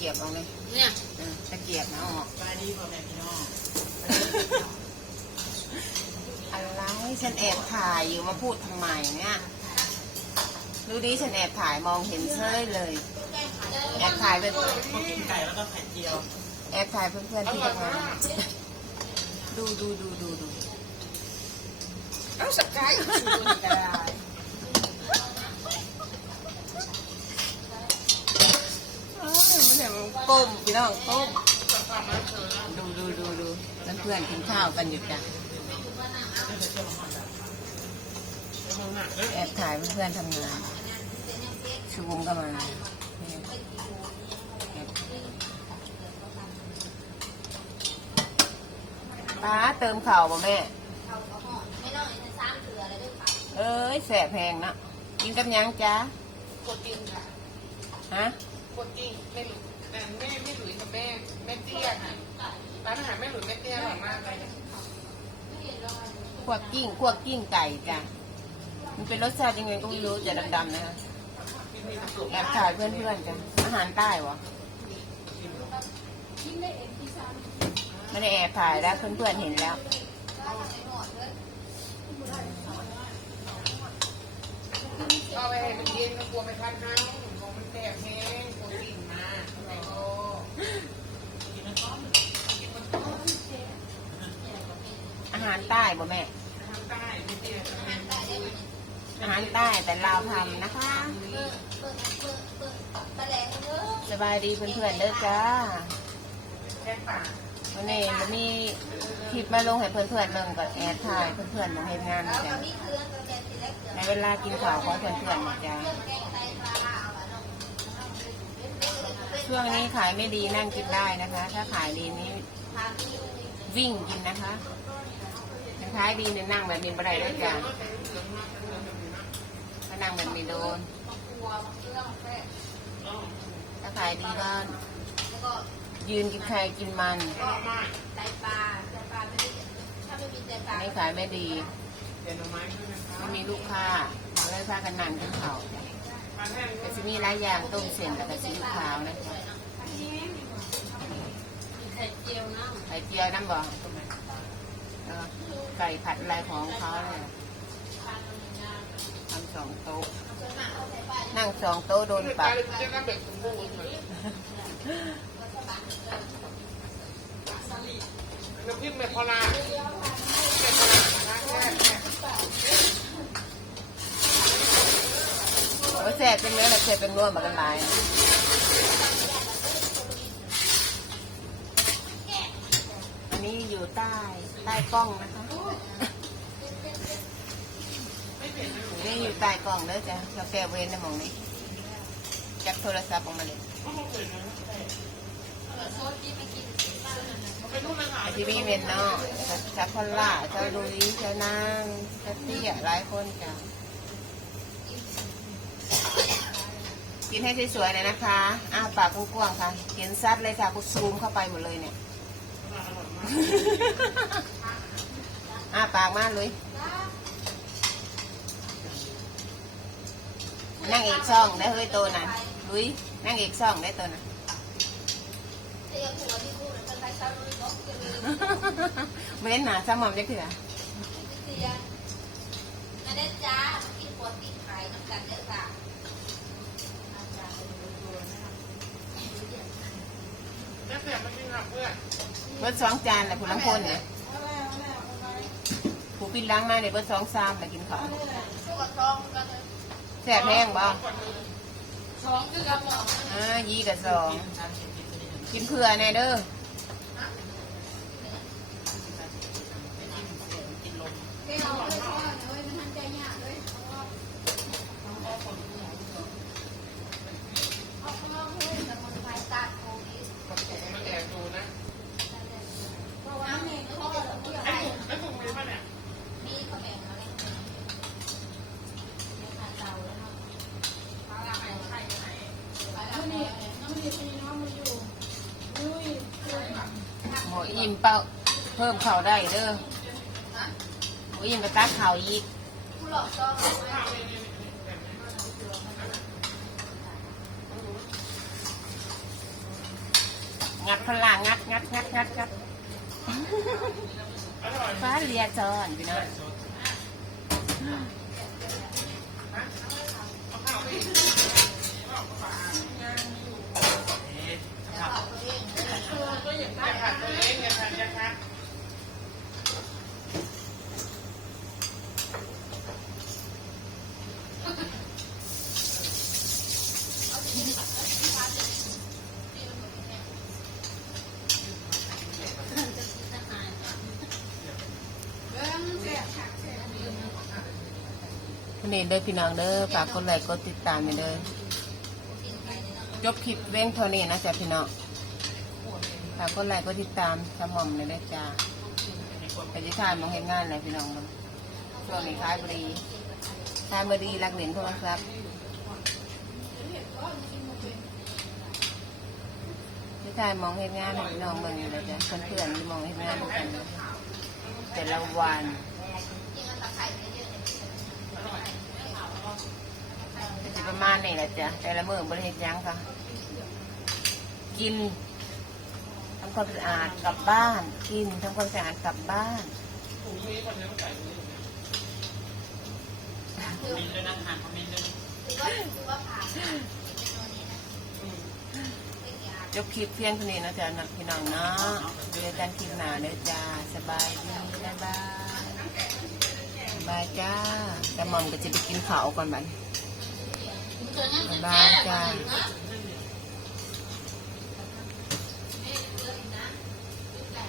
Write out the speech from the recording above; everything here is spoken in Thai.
กียบเอาเลยเนี่ยเออตะเกียบนะออกสบายดีพ่อแม่พี่น้องอะไรฉันแอบถ่ายอยู่มาพูดทำไมเนี่ยดูดิฉันแอบถ่ายมองเห็นเฉยเลย แอบถ่ายเป็นพวกกินไก่แล้วก็ไข่เจียว แอบถ่ายเพื่อนๆที่ทำงานดูดูดูดูดูเอาสกายชูนี่ก็ได้เมันเนี่ยมันก้มพี่น้องก้มดูดูดูดูเพื่อนๆกินข้าวกันอยู่จ้ะแอบถ่ายเพื่อนๆทำงานชูมก็มาป้าเติมข่าวบ่แม่เอ้ยแสบแพงเนอะกินกับหยังจ้ากดกินค่ะฮะกดกินแม่หลุย แต่แม่ไม่หลุยกับแม่แม่เตี้ยค่ะร้านอาหารแม่หลุยแม่เตี้ยอร่อยมากเลยขวกกิ้งขวกกิ้งไก่จ้ะมันเป็นรสชาติยังไงก็ไม่รู้จะดำๆนะคะแอบถ่ายเพื่อนๆจ้ะอาหารใต้วะไม่ได้แอบถ่ายแล้วเพื่อนๆเห็นแล้ว ก็ไปให้มันเย็นก็กลัวไปทานน้ำของมันแตกแห้งกลัวกลิ่นมาแต่ก็อาหารใต้บ่แม่ ทางใต้ไม่เตี้ยทางนั้นอาหารใต้แต่ลาวทำนะคะ สบายดีเพื่อนๆเด้อจ้า แค่ป่าวันนี้วันนี้คลิปมาลงให้เพื่อนๆเบิ่งกับแอดถ่ายเพื่อนๆมาเห็นงานนะจ้ะ ในเวลากินข้าวของเพื่อนๆนะจ้ะช่วงนี้ขายไม่ดีนั่งกินได้นะคะ ถ้าขายดีนี้วิ่งกินนะคะถ้าขายดีเนี่ยนั่งแบบมีบันไดด้วยจ้ะถ้านั่งแบบมีโดนถ้าขายดีก็ยืนกินใครกินมันก็มากอันนี้ขายไม่ดี เดี๋ยวหน่อไม้ด้วยนะคะไม่มีลูกค้าเลยพากันนั่งกินข้าวจ้ะปลาแห้งก็จะมีหลายอย่างต้มเส้นแล้วก็ซีอิ๊วขาวนะคะไข่เจียวนะไข่เจียวน้ำบ่เออไก่ผัดอะไรของเขาเนี่ยทำสองโต๊ะ นั่งสองโต๊ะโดนปรับจะน้ำเบ็ดสมบูรณ์น้ำพริกเมพอลา แซ่บเป็นเนื้อและแซ่บเป็นนัวมากันหลายอันนี้อยู่ใต้ใต้กล้องนะคะนี่อยู่ใต้กล้องเด้อจ้ะเราแก้เว้นในหมองนี้จับโทรศัพท์ออกมาเลยทีวีเมนเนาะชักพล่าเจ้าลุยเจ้านางเจ้าเตี้ยหลายคนจ้ะ กินให้สวยๆเลยนะคะอ้าปากกว้างๆค่ะ เห็นซัดเลยค่ะกูซูมเข้าไปหมดเลยเนี่ยอ้าปากมากเลยนั่งอีกช่องได้เฮ้ยโตน่ะลุยนั่งอีกช่องได้โตน่ะไม่เล่นหนาซ้ำหม่อมจะเถื่อเเบิร์ดสองจานแหละคุณน้ำพ่นเนี่ยผู้ปินล้างมาเนี่ยเบิร์ดสองซามมากินข้าวแซ่บแห้งบ่สองคือกระหมอมอ่ายี่กับสองกินเผื่อแน่เด้อมันแอบดูนะแล้วถุงมือป่ะเนี่ย หม ออิ่มเป้าเพิ่มเข่าวได้เด้อหมออิ่มไปตักข่าวอีกงัดพลังงัดงัดงัดงัดงัดฟ้าเลียจอนพี่น้องเอย่าขาดตัวเองอย่าขาดอย่าขาดนี่เด้อพี่น้องเด้อฝากกดไลค์กดติดตามไปเด้อจบคลิปเว้งเท่านี้นะจ๊ะพี่น้อง ฝากกดไลค์กดติดตามสมอมเลยนะจ้าปที่ทานมองเห็นงานอะไรพี่น้องมันช่วงนี้ขายบรีขายบรีรักเหรียญโทรศัพท์ที่ทานมองเห็นงานพี่น้องเมืองอยู่เลยจ้ะเพื่อนๆที่มองเห็นงานด้วยกันแต่ละวันจะประมาณนี้แหละจ้ะแต่ละมื้อบริเหตุยังค่ะ กิน ทำความสะอาดกลับบ้าน กินทำความสะอาดกลับบ้านมีด้วยนะหันคอมเมนต์ด้วยจบคลิปเพียงเท่านี้นะจ๊ะนักพี่น้องเนาะเจอกันคลิปหน้าเด้อจ้าสบายดีบ๊ายบายบ๊ายบายจ้าแต่หมอมก็จะไปกินข้าวก่อนบัดบ๊ายบายจ้า